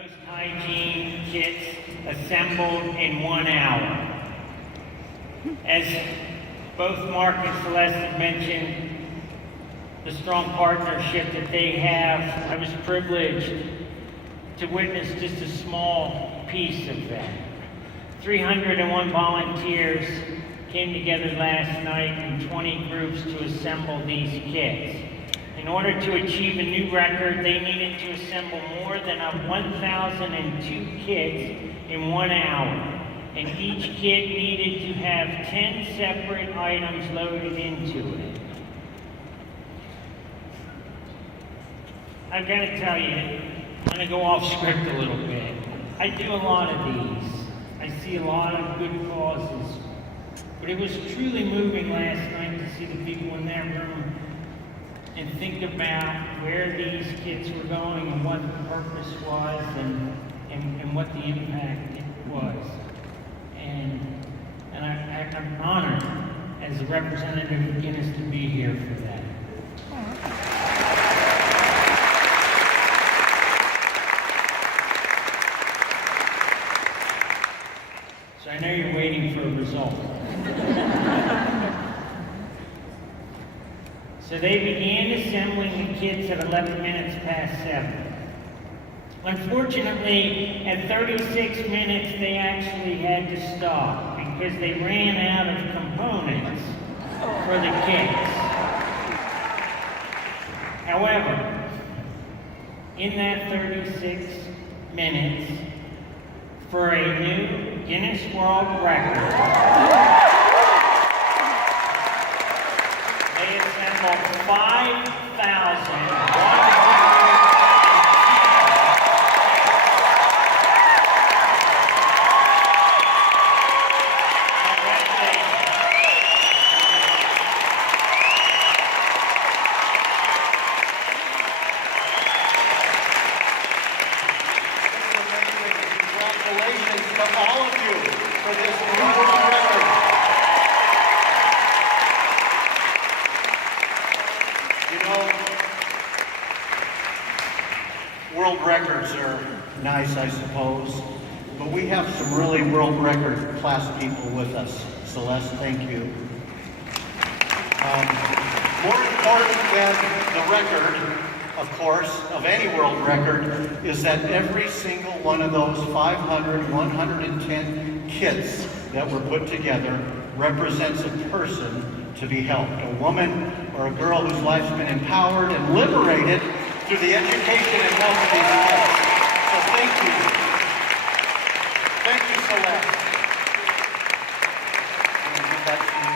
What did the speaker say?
most hygiene kits assembled in 1 hour. As both Mark and Celeste had mentioned, the strong partnership that they have, I was privileged to witness just a small piece of that. 301 volunteers came together last night in 20 groups to assemble these kits. In order to achieve a new record, they needed to assemble more than 1,002 kits in 1 hour. And each kit needed to have 10 separate items loaded into it. I've got to tell you, I'm going to go off script a little bit. I do a lot of these. I see a lot of good causes. But it was truly moving last night to see the people in that room and think about where these kits were going and what the purpose was and what the impact it was. And I'm honored as a representative of Guinness to be here for that. So I know you're waiting for a result. So they began assembling the kits at 11 minutes past 7. Unfortunately, at 36 minutes, they actually had to stop because they ran out of components for the kits. However, in that 36 minutes, for a new Guinness World Record, they assembled 5,100. Congratulations to all of you for this new world record. You know, world records are nice, I suppose, but we have some really world record class people with us. Celeste, thank you. More important than the record, of course, of any world record, is that every single one of those 110 kits that were put together represents a person to be helped, a woman or a girl whose life's been empowered and liberated through the education and help of these kits. So thank you. Thank you, Celeste.